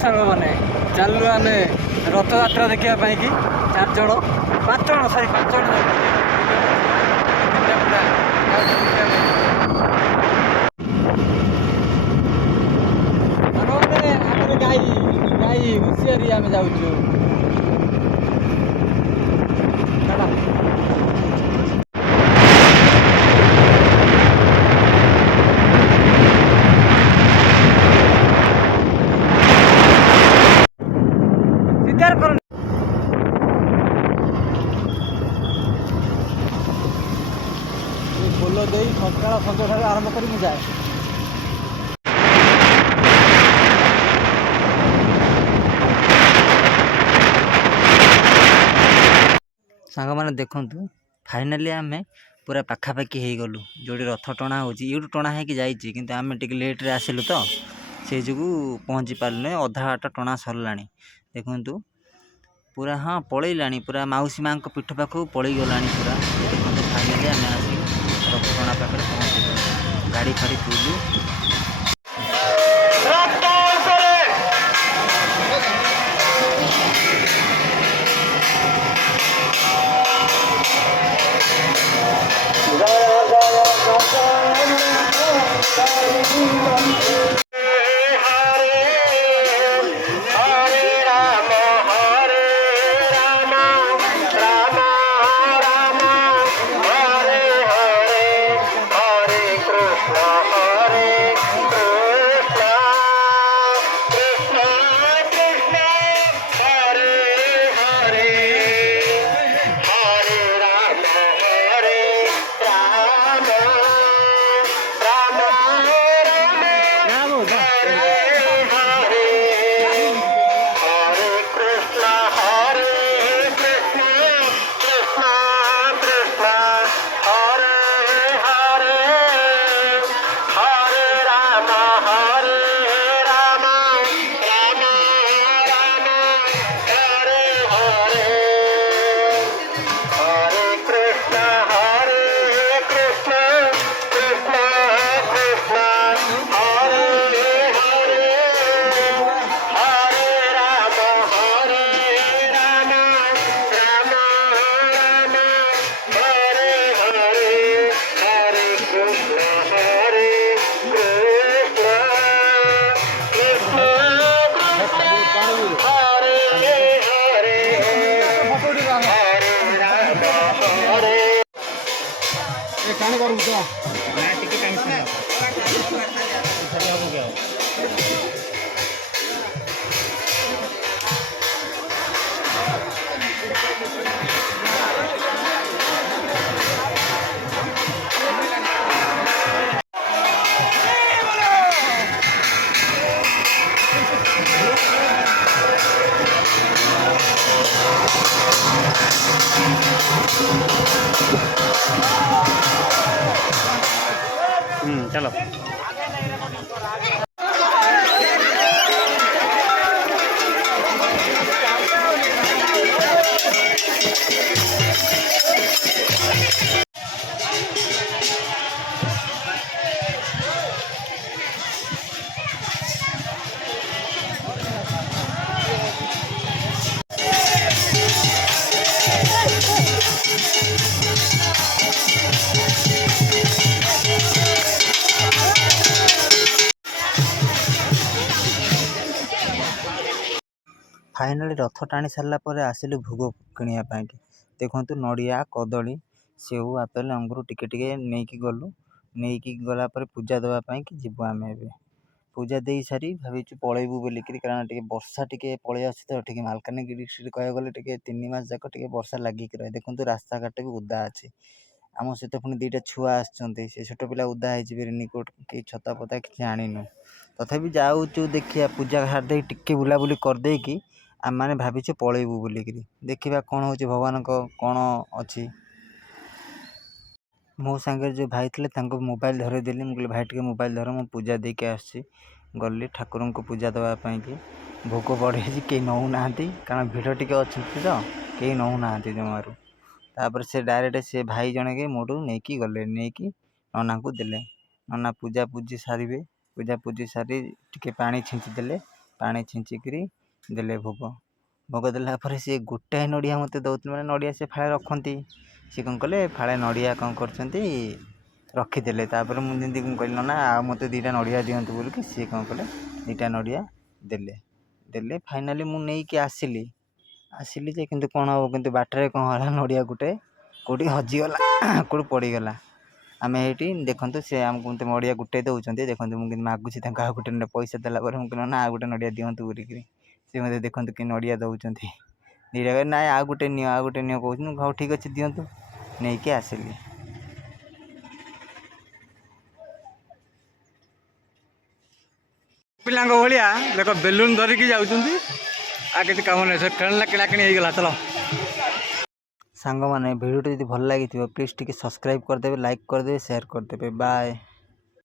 सांग मैंने चलू आम रथयात्रा देखा कि 4 जण 5 जण सॉरी 5 जण गाई गाई हुसियारी आम जाऊँ पोल दे सकाल सन्ध्या आरंभ कर जाए सांग मैंने देखु फाइनाली आम पूरा पाखापाखि हो गलु जो रथ टणा हो टणा हो आम टे लेट्रे आसलु तो से जो पहुँची पार्लु अधा बाट टणा सरला देखु पूरा हाँ पलैला पूरा मौसी माँ पीठ पाखक पलि गला पूरा देखो फाइनाली आम आसिक रथ टणा पाखे पहुँची गाड़ी फाड़ी तुलु चलो फाइनाली रथ टाणी सारापर आसिलु भोग किणापी देखु नड़िया कदली सेऊ आपेल अंगूर टिके नहीं गलु नहीं गलापर पूजा देवाई कि जीव आम ए पूजा दे सारी भाई पलैबू बोलिकी कारण टे वर्षा टे पलि आस तो ठीक मालकानगिरी कह गले 3 मास जाक वर्षा लगिक रहे देखो रास्ता घाट भी उदा अच्छी आम सहित पुणी 2टा छुआ आसते छोट पिला उदा हो रेनिकोट कि छता पता कि आनीनु तथापि जाऊँ देखिए पूजा घाट दे टिके बुलाबुली करदेकि आम मैंने भाविचु पलैबू बोलिकी देखा कौन हो भगवान कौन अच्छी मो सांगे जो भाई थे मोबाइल धरदेली मुझे भाई टे मोबाइल धर मु पूजा देके आसी गली ठाकुर को पूजा देवाई कि भोग बढ़े कहीं नौना कारण भिड़ टे अच्छी तो कहीं नौना जमारू तापर से डायरेक्ट से भाई जन के मोटू नहीं गले नहीं नना को देले नना पूजा पूजी सारे पूजा पूजी सारी टे पा छींची देले ପାଣି ଛିଞ୍ଚିକିରି ଦେଲେ ଭୋଗ। ଭୋଗ ଦେଲା ପରେ ସିଏ ଗୋଟାଏ ନଡ଼ିଆ ମୋତେ ଦେଉଥିଲେ, ମାନେ ନଡ଼ିଆ ସେ ଫାଳେ ରଖନ୍ତି। ସିଏ କ'ଣ କଲେ ଫାଳେ ନଡ଼ିଆ କ'ଣ କରିଛନ୍ତି ରଖିଦେଲେ। ତାପରେ ମୁଁ ଯେମିତି କହିଲି ନା ଆଉ ମୋତେ 2ଟା ନଡ଼ିଆ ଦିଅନ୍ତୁ ବୋଲିକି ସିଏ କ'ଣ କଲେ 2ଟା ନଡ଼ିଆ ଦେଲେ। ଫାଇନାଲି ମୁଁ ନେଇକି ଆସିଲି ଯେ କିନ୍ତୁ କ'ଣ ହେବ, କିନ୍ତୁ ବାଟରେ କ'ଣ ହେଲା, ନଡ଼ିଆ ଗୋଟେ କେଉଁଠି ହଜିଗଲା, କେଉଁଠି ପଡ଼ିଗଲା। ଆମେ ଏଇଠି ଦେଖନ୍ତୁ ସେ ଆମକୁ ନଡ଼ିଆ ଗୋଟେ ଦେଉଛନ୍ତି, ଦେଖନ୍ତୁ ମୁଁ କିନ୍ତୁ ମାଗୁଛି ତାଙ୍କୁ ଆଉ ଗୋଟେ ପଇସା ଦେଲା ପରେ ମୁଁ କହିଲି ନା ଆଉ ଗୋଟେ ନଡ଼ିଆ ଦିଅନ୍ତୁ ବୋଲିକିରି ସେ ମୋତେ ଦେଖନ୍ତୁ କି ନଡ଼ିଆ ଦେଉଛନ୍ତି। 2ଟା କହିଲେ ନାଇଁ ଆଉ ଗୋଟେ ନିଅ କହୁଛନ୍ତି। ହଉ ଠିକ୍ ଅଛି ଦିଅନ୍ତୁ, ନେଇକି ଆସିଲି। ପିଲାଙ୍କ ଭଳିଆ ଦେଖ ବେଲୁନ୍ ଧରିକି ଯାଉଛନ୍ତି, ଆଉ କିଛି କାମ ନାହିଁ, ସେ ଖେଳନା କିଣାକିଣି ହେଇଗଲା। ଚାଲ ସାଙ୍ଗମାନେ ଭିଡ଼ିଓଟି ଯଦି ଭଲ ଲାଗିଥିବ ପ୍ଲିଜ୍ ଟିକେ ସବସ୍କ୍ରାଇବ୍ କରିଦେବେ, ଲାଇକ୍ କରିଦେବେ, ସେୟାର କରିଦେବେ। ବାଏ।